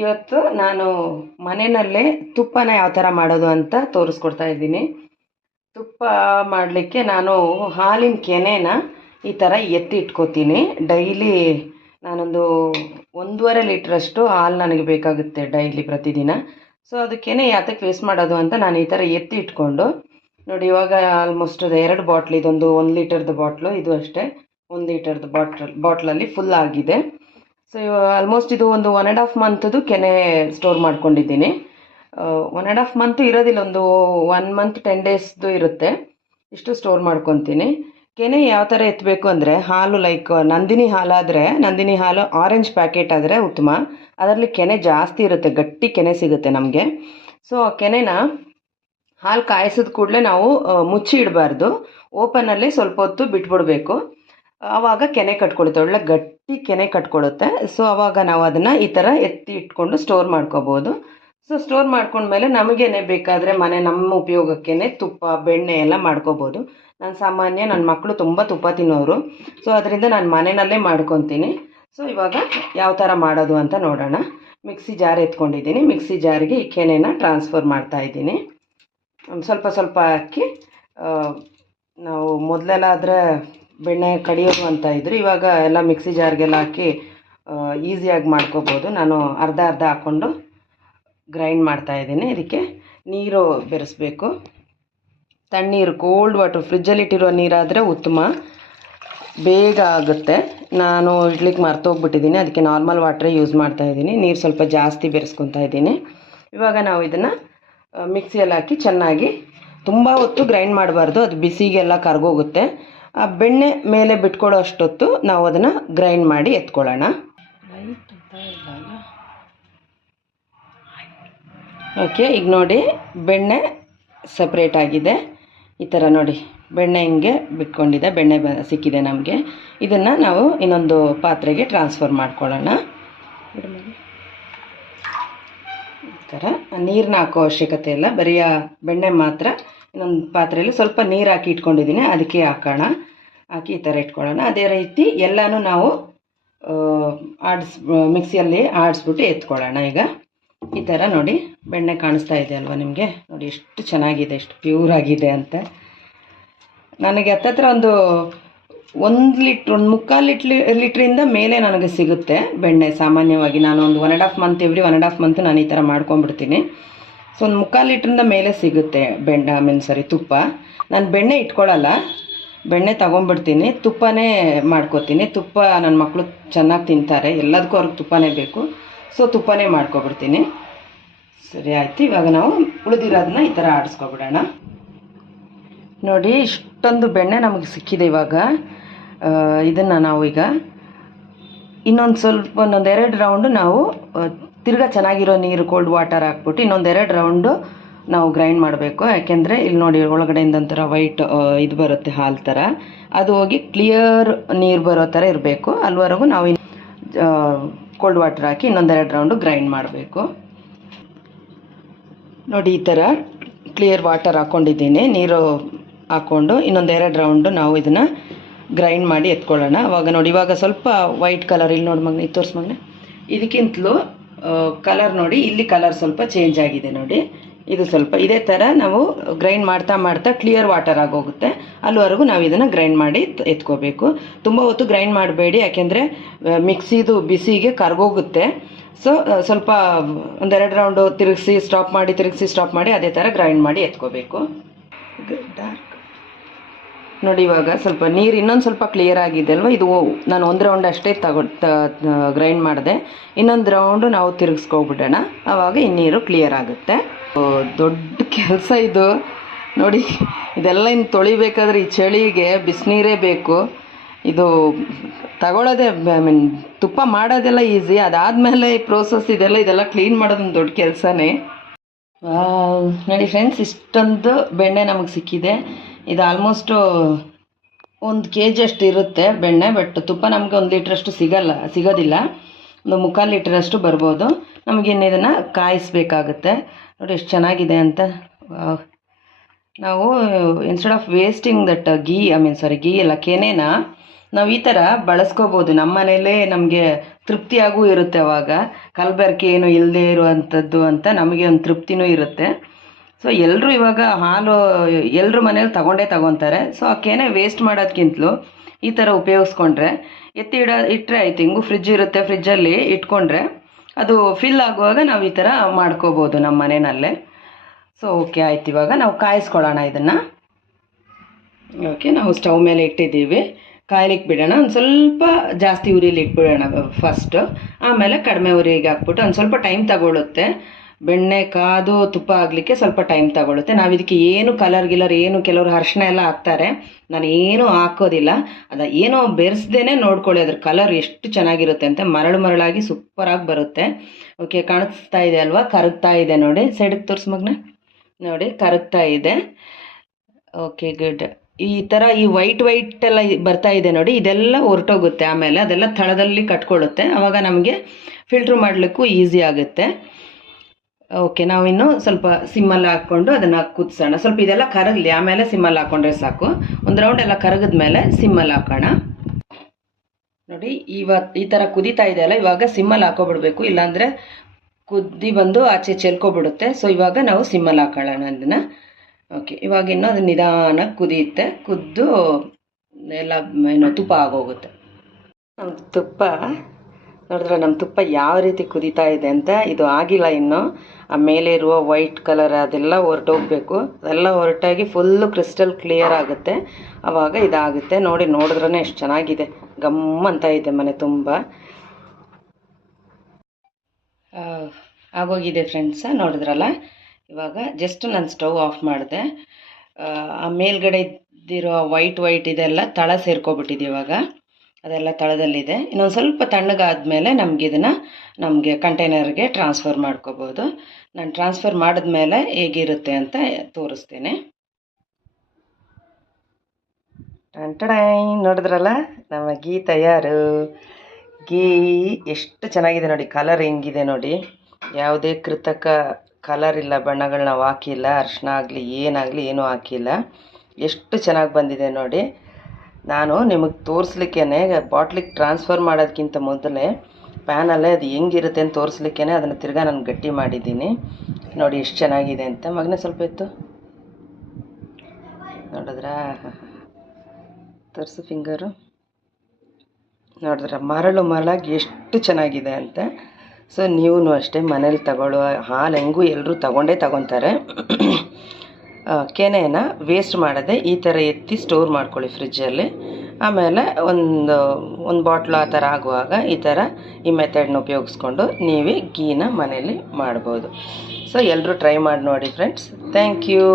ಇವತ್ತು ನಾನು ಮನೆಯಲ್ಲೇ ತುಪ್ಪನ ಯಾವ ಥರ ಮಾಡೋದು ಅಂತ ತೋರಿಸ್ಕೊಡ್ತಾ ಇದ್ದೀನಿ. ತುಪ್ಪ ಮಾಡಲಿಕ್ಕೆ ನಾನು ಹಾಲಿನ ಕೆನೆನ ಈ ಥರ ಎತ್ತಿ ಇಟ್ಕೋತೀನಿ. ಡೈಲಿ ನಾನೊಂದು 1.5 ಲೀಟ್ರಷ್ಟು ಹಾಲು ನನಗೆ ಬೇಕಾಗುತ್ತೆ ಡೈಲಿ ಪ್ರತಿದಿನ. ಸೊ ಅದಕ್ಕೇನೆ ಯಾತಕ್ಕೆ ವೇಸ್ಟ್ ಮಾಡೋದು ಅಂತ ನಾನು ಈ ಥರ ಎತ್ತಿ ಇಟ್ಕೊಂಡು ನೋಡಿ, ಇವಾಗ ಆಲ್ಮೋಸ್ಟ್ 2 ಬಾಟ್ಲ್, ಇದೊಂದು 1 ಲೀಟರ್ದು ಬಾಟ್ಲು, ಇದು ಅಷ್ಟೇ 1 ಲೀಟರ್ದು ಬಾಟ್ಲಲ್ಲಿ ಫುಲ್ ಆಗಿದೆ. ಸೊ ಆಲ್ಮೋಸ್ಟ್ ಇದು ಒಂದು 1.5 ಮಂತ್ದು ಕೆನೆ ಸ್ಟೋರ್ ಮಾಡ್ಕೊಂಡಿದ್ದೀನಿ. 1.5 ಮಂತ್ ಇರೋದಿಲ್ಲ, ಒಂದು 1 ಮಂತ್ 10 ಡೇಸ್ದು ಇರುತ್ತೆ. ಇಷ್ಟು ಸ್ಟೋರ್ ಮಾಡ್ಕೊತೀನಿ. ಕೆನೆ ಯಾವ ಥರ ಎತ್ತಬೇಕು ಅಂದರೆ, ಹಾಲು ಲೈಕ್ ನಂದಿನಿ ಹಾಲಾದರೆ, ನಂದಿನಿ ಹಾಲು ಆರೆಂಜ್ ಪ್ಯಾಕೆಟ್ ಆದರೆ ಉತ್ತಮ. ಅದರಲ್ಲಿ ಕೆನೆ ಜಾಸ್ತಿ ಇರುತ್ತೆ, ಗಟ್ಟಿ ಕೆನೆ ಸಿಗುತ್ತೆ ನಮಗೆ. ಸೊ ಕೆನೆನ ಹಾಲು ಕಾಯಿಸಿದ ಕೂಡಲೇ ನಾವು ಮುಚ್ಚಿ ಇಡಬಾರ್ದು, ಓಪನಲ್ಲಿ ಸ್ವಲ್ಪ ಹೊತ್ತು ಬಿಟ್ಬಿಡ್ಬೇಕು. ಆವಾಗ ಕೆನೆ ಕಟ್ಕೊಳುತ್ತೆ, ಒಳ್ಳೆ ಗಟ್ಟಿ ಕೆನೆ ಕಟ್ಕೊಳುತ್ತೆ. ಸೊ ಆವಾಗ ನಾವು ಅದನ್ನು ಈ ಥರ ಎತ್ತಿ ಇಟ್ಕೊಂಡು ಸ್ಟೋರ್ ಮಾಡ್ಕೋಬೋದು. ಸೊ ಸ್ಟೋರ್ ಮಾಡ್ಕೊಂಡ್ಮೇಲೆ ನಮಗೇನೆ ಬೇಕಾದರೆ ನಮ್ಮ ಉಪಯೋಗಕ್ಕೇ ತುಪ್ಪ, ಬೆಣ್ಣೆ ಎಲ್ಲ ಮಾಡ್ಕೋಬೋದು. ನಾನು ಸಾಮಾನ್ಯ ನನ್ನ ಮಕ್ಕಳು ತುಂಬ ತುಪ್ಪ ತಿನ್ನೋರು, ಸೊ ಅದರಿಂದ ನಾನು ಮನೆಯಲ್ಲೇ ಮಾಡ್ಕೊತೀನಿ. ಸೊ ಇವಾಗ ಯಾವ ಥರ ಮಾಡೋದು ಅಂತ ನೋಡೋಣ. ಮಿಕ್ಸಿ ಜಾರ್ ಎತ್ಕೊಂಡಿದ್ದೀನಿ, ಮಿಕ್ಸಿ ಜಾರಿಗೆ ಈ ಕೆನೆನ ಟ್ರಾನ್ಸ್ಫರ್ ಮಾಡ್ತಾಯಿದ್ದೀನಿ. ಸ್ವಲ್ಪ ಸ್ವಲ್ಪ ಹಾಕಿ, ನಾವು ಮೊದಲೆಲ್ಲ ಆದರೆ ಬೆಣ್ಣೆ ಕಡಿಯೋದು ಅಂತ ಇದ್ರು, ಇವಾಗ ಎಲ್ಲ ಮಿಕ್ಸಿ ಜಾರ್ಗೆಲ್ಲ ಹಾಕಿ ಈಸಿಯಾಗಿ ಮಾಡ್ಕೋಬೋದು. ನಾನು ಅರ್ಧ ಹಾಕ್ಕೊಂಡು ಗ್ರೈಂಡ್ ಮಾಡ್ತಾಯಿದ್ದೀನಿ. ಇದಕ್ಕೆ ನೀರು ಬೆರೆಸ್ಬೇಕು, ತಣ್ಣೀರು, ಕೋಲ್ಡ್ ವಾಟರ್, ಫ್ರಿಜ್ಜಲ್ಲಿಟ್ಟಿರೋ ನೀರಾದರೆ ಉತ್ತಮ, ಬೇಗ ಆಗುತ್ತೆ. ನಾನು ಇಡ್ಲಿಕ್ಕೆ ಮರ್ತೋಗ್ಬಿಟ್ಟಿದ್ದೀನಿ, ಅದಕ್ಕೆ ನಾರ್ಮಲ್ ವಾಟ್ರೇ ಯೂಸ್ ಮಾಡ್ತಾಯಿದ್ದೀನಿ. ನೀರು ಸ್ವಲ್ಪ ಜಾಸ್ತಿ ಬೆರೆಸ್ಕೊತಾ ಇದ್ದೀನಿ. ಇವಾಗ ನಾವು ಇದನ್ನು ಮಿಕ್ಸಿಯಲ್ಲಿ ಹಾಕಿ ಚೆನ್ನಾಗಿ, ತುಂಬ ಹೊತ್ತು ಗ್ರೈಂಡ್ ಮಾಡಬಾರ್ದು, ಅದು ಬಿಸಿಗೆಲ್ಲ ಕರ್ಗೋಗುತ್ತೆ. ಆ ಬೆಣ್ಣೆ ಮೇಲೆ ಬಿಟ್ಕೊಳ್ಳೋ ಅಷ್ಟೊತ್ತು ನಾವು ಅದನ್ನು ಗ್ರೈಂಡ್ ಮಾಡಿ ಎತ್ಕೊಳ್ಳೋಣ. ಓಕೆ, ಈಗ ನೋಡಿ ಬೆಣ್ಣೆ ಸಪ್ರೇಟ್ ಆಗಿದೆ. ಈ ಥರ ನೋಡಿ ಬೆಣ್ಣೆ ಹಿಂಗೆ ಬಿಟ್ಕೊಂಡಿದೆ, ಬೆಣ್ಣೆ ಸಿಕ್ಕಿದೆ ನಮಗೆ. ಇದನ್ನು ನಾವು ಇನ್ನೊಂದು ಪಾತ್ರೆಗೆ ಟ್ರಾನ್ಸ್ಫರ್ ಮಾಡ್ಕೊಳ್ಳೋಣ. ಈ ಥರ ನೀರನ್ನ ಹಾಕೋ ಅವಶ್ಯಕತೆ ಇಲ್ಲ, ಬರೀ ಬೆಣ್ಣೆ ಮಾತ್ರ. ಇನ್ನೊಂದು ಪಾತ್ರೆಯಲ್ಲಿ ಸ್ವಲ್ಪ ನೀರು ಹಾಕಿ ಇಟ್ಕೊಂಡಿದ್ದೀನಿ, ಅದಕ್ಕೆ ಹಾಕಿ ಈ ಥರ ಇಟ್ಕೊಳ್ಳೋಣ. ಅದೇ ರೀತಿ ಎಲ್ಲನೂ ನಾವು ಮಿಕ್ಸಿಯಲ್ಲಿ ಆಡಿಸ್ಬಿಟ್ಟು ಎತ್ಕೊಳ್ಳೋಣ. ಈಗ ಈ ಥರ ನೋಡಿ ಬೆಣ್ಣೆ ಕಾಣಿಸ್ತಾ ಇದೆ ಅಲ್ವಾ ನಿಮಗೆ? ನೋಡಿ ಎಷ್ಟು ಚೆನ್ನಾಗಿದೆ, ಎಷ್ಟು ಪ್ಯೂರ್ ಆಗಿದೆ ಅಂತ. ನನಗೆ ಹತ್ತತ್ರ ಒಂದು 1 ಲೀಟ್ರ್, ಒಂದು 3/4 ಲೀಟ್ರಿಂದ ಮೇಲೆ ನನಗೆ ಸಿಗುತ್ತೆ ಬೆಣ್ಣೆ. ಸಾಮಾನ್ಯವಾಗಿ ನಾನು ಒಂದು 1.5 ಮಂತ್, ಎವ್ರಿ 1.5 ಮಂತ್ ನಾನು ಈ ಥರ ಮಾಡ್ಕೊಂಡ್ಬಿಡ್ತೀನಿ. ಸೊ ಒಂದು 3/4 ಲೀಟ್ರಿಂದ ಮೇಲೆ ಸಿಗುತ್ತೆ ತುಪ್ಪ. ನಾನು ಬೆಣ್ಣೆ ಇಟ್ಕೊಳ್ಳಲ್ಲ, ಬೆಣ್ಣೆ ತೊಗೊಂಡ್ಬಿಡ್ತೀನಿ, ತುಪ್ಪನೇ ಮಾಡ್ಕೋತೀನಿ. ತುಪ್ಪ ನನ್ನ ಮಕ್ಕಳು ಚೆನ್ನಾಗಿ ತಿಂತಾರೆ, ಎಲ್ಲದಕ್ಕೂ ಅವ್ರಿಗೆ ತುಪ್ಪನೇ ಬೇಕು. ಸೊ ತುಪ್ಪನೇ ಮಾಡ್ಕೊಬಿಡ್ತೀನಿ. ಸರಿ ಆಯಿತು, ಇವಾಗ ನಾವು ಉಳಿದಿರೋದನ್ನ ಈ ಥರ ಆಡಿಸ್ಕೊಬಿಡೋಣ. ನೋಡಿ ಇಷ್ಟೊಂದು ಬೆಣ್ಣೆ ನಮಗೆ ಸಿಕ್ಕಿದೆ. ಇವಾಗ ಇದನ್ನು ನಾವು ಈಗ ಒಂದೊಂದು 2 ರೌಂಡು ನಾವು ತಿರ್ಗಾ ಚೆನ್ನಾಗಿರೋ ನೀರು, ಕೋಲ್ಡ್ ವಾಟರ್ ಹಾಕ್ಬಿಟ್ಟು ಇನ್ನೊಂದು 2 ರೌಂಡು ನಾವು ಗ್ರೈಂಡ್ ಮಾಡಬೇಕು. ಯಾಕೆಂದರೆ ಇಲ್ಲಿ ನೋಡಿ ಒಳಗಡೆಯಿಂದ ಒಂಥರ ವೈಟ್ ಇದು ಬರುತ್ತೆ, ಹಾಲು ಥರ, ಅದು ಹೋಗಿ ಕ್ಲಿಯರ್ ನೀರು ಬರೋ ಥರ ಇರಬೇಕು. ಅಲ್ಲಿವರೆಗೂ ನಾವು ಕೋಲ್ಡ್ ವಾಟರ್ ಹಾಕಿ ಇನ್ನೊಂದು 2 ರೌಂಡು ಗ್ರೈಂಡ್ ಮಾಡಬೇಕು. ನೋಡಿ ಈ ಥರ ಕ್ಲಿಯರ್ ವಾಟರ್ ಹಾಕ್ಕೊಂಡಿದ್ದೀನಿ, ನೀರು ಹಾಕ್ಕೊಂಡು ಇನ್ನೊಂದು 2 ರೌಂಡು ನಾವು ಇದನ್ನು ಗ್ರೈಂಡ್ ಮಾಡಿ ಎತ್ಕೊಳ್ಳೋಣ. ಅವಾಗ ನೋಡಿ ಇವಾಗ ಸ್ವಲ್ಪ ವೈಟ್ ಕಲರ್, ಇಲ್ಲಿ ನೋಡಿ ಮಗನೇ, ತೋರಿಸ್ ಮಗನೇ, ಇದಕ್ಕಿಂತಲೂ ಕಲರ್ ನೋಡಿ, ಇಲ್ಲಿ ಕಲರ್ ಸ್ವಲ್ಪ ಚೇಂಜ್ ಆಗಿದೆ ನೋಡಿ. ಇದು ಸ್ವಲ್ಪ ಇದೇ ಥರ ನಾವು ಗ್ರೈಂಡ್ ಮಾಡ್ತಾ ಕ್ಲಿಯರ್ ವಾಟರ್ ಆಗೋಗುತ್ತೆ. ಅಲ್ಲಿವರೆಗೂ ನಾವು ಇದನ್ನು ಗ್ರೈಂಡ್ ಮಾಡಿ ಎತ್ಕೋಬೇಕು. ತುಂಬ ಹೊತ್ತು ಗ್ರೈಂಡ್ ಮಾಡಬೇಡಿ, ಯಾಕೆಂದರೆ ಮಿಕ್ಸಿದು ಬಿಸಿಗೆ ಕರ್ಗೋಗುತ್ತೆ. ಸೊ ಸ್ವಲ್ಪ 1-2 ರೌಂಡು ತಿರುಗಿಸಿ ಸ್ಟಾಪ್ ಮಾಡಿ ಅದೇ ಥರ ಗ್ರೈಂಡ್ ಮಾಡಿ ಎತ್ಕೋಬೇಕು. ನೋಡಿ ಇವಾಗ ಸ್ವಲ್ಪ ನೀರು ಇನ್ನೊಂದು ಸ್ವಲ್ಪ ಕ್ಲಿಯರ್ ಆಗಿದೆ ಅಲ್ವಾ? ಇದು ನಾನು 1 ರೌಂಡ್ ಅಷ್ಟೇ ಗ್ರೈಂಡ್ ಮಾಡಿದೆ. ಇನ್ನೊಂದು ರೌಂಡು ನಾವು ತಿರುಗಿಸ್ಕೊಬಿಡೋಣ, ಆವಾಗ ಈ ನೀರು ಕ್ಲಿಯರ್ ಆಗುತ್ತೆ. ದೊಡ್ಡ ಕೆಲಸ ಇದು ನೋಡಿ. ಇದೆಲ್ಲ ಇನ್ನು ತೊಳಿಬೇಕಾದ್ರೆ ಈ ಚಳಿಗೆ ಬಿಸಿನೀರೇ ಬೇಕು. ಇದು ತಗೊಳ್ಳೋದೇ, ತುಪ್ಪ ಮಾಡೋದೆಲ್ಲ ಈಸಿ, ಅದಾದಮೇಲೆ ಈ ಪ್ರೋಸೆಸ್ ಇದೆಲ್ಲ ಕ್ಲೀನ್ ಮಾಡೋದೊಂದು ದೊಡ್ಡ ಕೆಲಸನೇ. ನೋಡಿ ಫ್ರೆಂಡ್ಸ್, ಇಷ್ಟೊಂದು ಬೆಣ್ಣೆ ನಮಗೆ ಸಿಕ್ಕಿದೆ. ಇದು ಆಲ್ಮೋಸ್ಟು 1 kg ಅಷ್ಟು ಇರುತ್ತೆ ಬೆಣ್ಣೆ, ಬಟ್ ತುಪ್ಪ ನಮಗೆ 1 ಲೀಟ್ರಷ್ಟು ಸಿಗೋದಿಲ್ಲ. ಒಂದು 3/4 ಲೀಟ್ರಷ್ಟು ಬರ್ಬೋದು. ನಮಗಿನ್ನು ಇದನ್ನು ಕಾಯಿಸಬೇಕಾಗುತ್ತೆ. ನೋಡಿ ಎಷ್ಟು ಚೆನ್ನಾಗಿದೆ ಅಂತ. ನಾವು instead of wasting that ghee ಅಲ್ಲ ಕೆನೆನ ನಾವು ಈ ಥರ ಬಳಸ್ಕೋಬೋದು. ನಮ್ಮ ಮನೇಲೇ ನಮಗೆ ತೃಪ್ತಿಯಾಗೂ ಇರುತ್ತೆ. ಅವಾಗ ಕಲಬೆರಕೆ ಏನು ಇಲ್ಲದೆ ಇರುವಂಥದ್ದು ಅಂತ ನಮಗೆ ಒಂದು ತೃಪ್ತಿನೂ ಇರುತ್ತೆ. ಸೊ ಎಲ್ಲರೂ ಇವಾಗ ಹಾಲು ಎಲ್ಲರೂ ಮನೇಲಿ ತಗೊತಾರೆ. ಸೊ ಆ ಕೆನೆ ವೇಸ್ಟ್ ಮಾಡೋದಕ್ಕಿಂತಲೂ ಈ ಥರ ಉಪಯೋಗಿಸ್ಕೊಂಡ್ರೆ ಇಟ್ಟರೆ ಆಯ್ತು. ಹಿಂಗೂ ಫ್ರಿಜ್ ಇರುತ್ತೆ, ಫ್ರಿಜ್ಜಲ್ಲಿ ಇಟ್ಕೊಂಡ್ರೆ ಅದು ಫಿಲ್ ಆಗುವಾಗ ನಾವು ಈ ಥರ ಮಾಡ್ಕೋಬೋದು ನಮ್ಮ ಮನೆಯಲ್ಲೇ. ಸೊ ಓಕೆ ಆಯ್ತು. ಇವಾಗ ನಾವು ಕಾಯಿಸ್ಕೊಳ್ಳೋಣ ಇದನ್ನು. ಓಕೆ, ನಾವು ಸ್ಟವ್ ಮೇಲೆ ಇಟ್ಟಿದ್ದೀವಿ, ಕಾಯ್ಲಿಕ್ಕೆ ಬಿಡೋಣ. ಒಂದು ಸ್ವಲ್ಪ ಜಾಸ್ತಿ ಉರಿಲಿ ಇಟ್ಬಿಡೋಣ ಫಸ್ಟು, ಆಮೇಲೆ ಕಡಿಮೆ ಉರಿಗೆ ಹಾಕ್ಬಿಟ್ಟು ಒಂದು ಸ್ವಲ್ಪ ಟೈಮ್ ತಗೊಳ್ಳುತ್ತೆ. ಬೆಣ್ಣೆ ಕಾದು ತುಪ್ಪ ಆಗಲಿಕ್ಕೆ ಸ್ವಲ್ಪ ಟೈಮ್ ತಗೊಳುತ್ತೆ. ನಾವು ಇದಕ್ಕೆ ಏನು ಕಲರ್ ಏನು ಕೆಲವರು ಅರಿಶಿನ ಎಲ್ಲ ಹಾಕ್ತಾರೆ, ನಾನು ಏನೂ ಹಾಕೋದಿಲ್ಲ. ಏನೋ ಬೆರೆಸ್ದೇನೆ ನೋಡ್ಕೊಳ್ಳಿ ಅದ್ರ ಕಲರ್ ಎಷ್ಟು ಚೆನ್ನಾಗಿರುತ್ತೆ ಅಂತ. ಮರಳಾಗಿ ಸೂಪರಾಗಿ ಬರುತ್ತೆ. ಓಕೆ, ಕಾಣಿಸ್ತಾ ಇದೆ ಅಲ್ವಾ? ಕರಗ್ತಾ ಇದೆ ನೋಡಿ. ಸೈಡಿಗೆ ತೋರಿಸ್ ಮಗನ, ನೋಡಿ ಕರಗ್ತಾ ಇದೆ. Okay good. ಈ ಥರ ಈ ವೈಟ್ ಎಲ್ಲ ಬರ್ತಾ ಇದೆ ನೋಡಿ, ಇದೆಲ್ಲ ಹೊರಟೋಗುತ್ತೆ. ಆಮೇಲೆ ಅದೆಲ್ಲ ತಳದಲ್ಲಿ ಕಟ್ಕೊಳ್ಳುತ್ತೆ. ಆವಾಗ ನಮಗೆ ಫಿಲ್ಟ್ರ್ ಮಾಡಲಿಕ್ಕೂ ಈಸಿ ಆಗುತ್ತೆ. ಓಕೆ, ನಾವಿನ್ನು ಸ್ವಲ್ಪ ಸಿಮ್ಮಲ್ಲಿ ಹಾಕ್ಕೊಂಡು ಅದನ್ನು ಕುದಿಸೋಣ. ಸ್ವಲ್ಪ ಇದೆಲ್ಲ ಕರಗಲಿ, ಆಮೇಲೆ ಸಿಮ್ಮಲ್ಲಿ ಹಾಕ್ಕೊಂಡ್ರೆ ಸಾಕು. ಒಂದು ರೌಂಡ್ ಎಲ್ಲ ಕರಗಿದ ಮೇಲೆ ಸಿಮ್ಮಲ್ಲಿ ಹಾಕೋಣ. ನೋಡಿ ಈ ಥರ ಕುದೀತಾ ಇದೆ ಅಲ್ಲ, ಇವಾಗ ಸಿಮ್ಮಲ್ಲಿ ಹಾಕೋಬಿಡ್ಬೇಕು, ಇಲ್ಲಾಂದರೆ ಕುದ್ದಿ ಬಂದು ಆಚೆ ಚೆಲ್ಕೊಬಿಡುತ್ತೆ. ಸೊ ಇವಾಗ ನಾವು ಸಿಮ್ಮಲ್ಲಿ ಹಾಕೊಳ್ಳೋಣ ಅದನ್ನು. ಓಕೆ, ಇವಾಗ ಇನ್ನೂ ಅದು ನಿಧಾನಕ್ಕೆ ಕುದಿಯುತ್ತೆ. ಕುದ್ದು ಎಲ್ಲ ಏನೋ ತುಪ್ಪ ಆಗೋಗುತ್ತೆ. ನಮ್ಮ ತುಪ್ಪ ನೋಡಿದ್ರೆ ನಮ್ಮ ತುಪ್ಪ ಯಾವ ರೀತಿ ಕುದೀತಾ ಇದೆ ಅಂತ. ಇದು ಆಗಿಲ್ಲ ಇನ್ನು. ಆ ಮೇಲೆ ಇರುವ ವೈಟ್ ಕಲರ್ ಅದೆಲ್ಲ ಹೊರಟೋಗ್ಬೇಕು. ಅದೆಲ್ಲ ಹೊರಟಾಗಿ ಫುಲ್ಲು ಕ್ರಿಸ್ಟಲ್ ಕ್ಲಿಯರ್ ಆಗುತ್ತೆ. ಆವಾಗ ಇದಾಗುತ್ತೆ. ನೋಡಿದ್ರೇ ಎಷ್ಟು ಚೆನ್ನಾಗಿದೆ, ಗಮ್ಮಂತ ಇದೆ ಮನೆ ತುಂಬ. ಆಗೋಗಿದೆ ಫ್ರೆಂಡ್ಸ, ನೋಡಿದ್ರಲ್ಲ. ಇವಾಗ ಜಸ್ಟ್ ನಾನು ಸ್ಟವ್ ಆಫ್ ಮಾಡಿದೆ. ಆ ಮೇಲ್ಗಡೆ ಇದ್ದಿರೋ ವೈಟ್ ಇದೆಲ್ಲ ತಳ ಸೇರ್ಕೊಬಿಟ್ಟಿದೆ. ಇವಾಗ ಅದೆಲ್ಲ ತಳದಲ್ಲಿದೆ. ಇನ್ನೊಂದು ಸ್ವಲ್ಪ ತಣ್ಣಗಾದ್ಮೇಲೆ ನಮಗೆ ಕಂಟೈನರ್ಗೆ ಟ್ರಾನ್ಸ್ಫರ್ ಮಾಡ್ಕೋಬೋದು. ನಾನು ಟ್ರಾನ್ಸ್ಫರ್ ಮಾಡಿದ್ಮೇಲೆ ಹೇಗಿರುತ್ತೆ ಅಂತ ತೋರಿಸ್ತೇನೆ. ನೋಡಿದ್ರಲ್ಲ, ನಮ್ಮ ಗೀ ತಯಾರು. ಗೀ ಎಷ್ಟು ಚೆನ್ನಾಗಿದೆ ನೋಡಿ, ಕಲರ್ ಹೆಂಗಿದೆ ನೋಡಿ. ಯಾವುದೇ ಕೃತಕ ಕಲರ್ ಇಲ್ಲ, ಬಣ್ಣಗಳನ್ನ ನಾವು ಹಾಕಿಲ್ಲ, ಅರಿಶಿನ ಆಗಲಿ ಏನಾಗಲಿ ಏನೂ ಹಾಕಿಲ್ಲ. ಎಷ್ಟು ಚೆನ್ನಾಗಿ ಬಂದಿದೆ ನೋಡಿ. ನಾನು ನಿಮಗೆ ತೋರಿಸ್ಲಿಕ್ಕೇ ಬಾಟ್ಲಿಗೆ ಟ್ರಾನ್ಸ್ಫರ್ ಮಾಡೋದಕ್ಕಿಂತ ಮೊದಲೇ ಪ್ಯಾನಲ್ಲೇ ಅದು ಹೆಂಗಿರುತ್ತೆ ಅಂತ ತೋರಿಸ್ಲಿಕ್ಕೇ ಅದನ್ನು ತಿರ್ಗಾ ನಾನು ಗಟ್ಟಿ ಮಾಡಿದ್ದೀನಿ. ನೋಡಿ ಎಷ್ಟು ಚೆನ್ನಾಗಿದೆ ಅಂತ. ಮಗನೇ ಸ್ವಲ್ಪ ಇತ್ತು ನೋಡಿದ್ರಾ? ತೋರಿಸು ಫಿಂಗರು. ನೋಡಿದ್ರ ಮರಳಾಗಿ ಎಷ್ಟು ಚೆನ್ನಾಗಿದೆ ಅಂತ. ಸೊ ನೀವು ಅಷ್ಟೇ ಮನೇಲಿ ತಗೊಳ್ಳೋ ಹಾಲು ಹೆಂಗೂ ಎಲ್ಲರೂ ತಗೊತಾರೆ. ಕೆನೆಯನ್ನು ವೇಸ್ಟ್ ಮಾಡದೆ ಈ ಥರ ಎತ್ತಿ ಸ್ಟೋರ್ ಮಾಡ್ಕೊಳ್ಳಿ ಫ್ರಿಜ್ಜಲ್ಲಿ. ಆಮೇಲೆ ಒಂದು ಬಾಟ್ಲು ಆ ಥರ ಆಗುವಾಗ ಈ ಮೆಥಡ್ನ ಉಪಯೋಗಿಸ್ಕೊಂಡು ನೀವೇ ಗೀನ ಮನೇಲಿ ಮಾಡ್ಬೋದು. ಸೊ ಎಲ್ಲರೂ ಟ್ರೈ ಮಾಡಿ ನೋಡಿ ಫ್ರೆಂಡ್ಸ್. Thank you.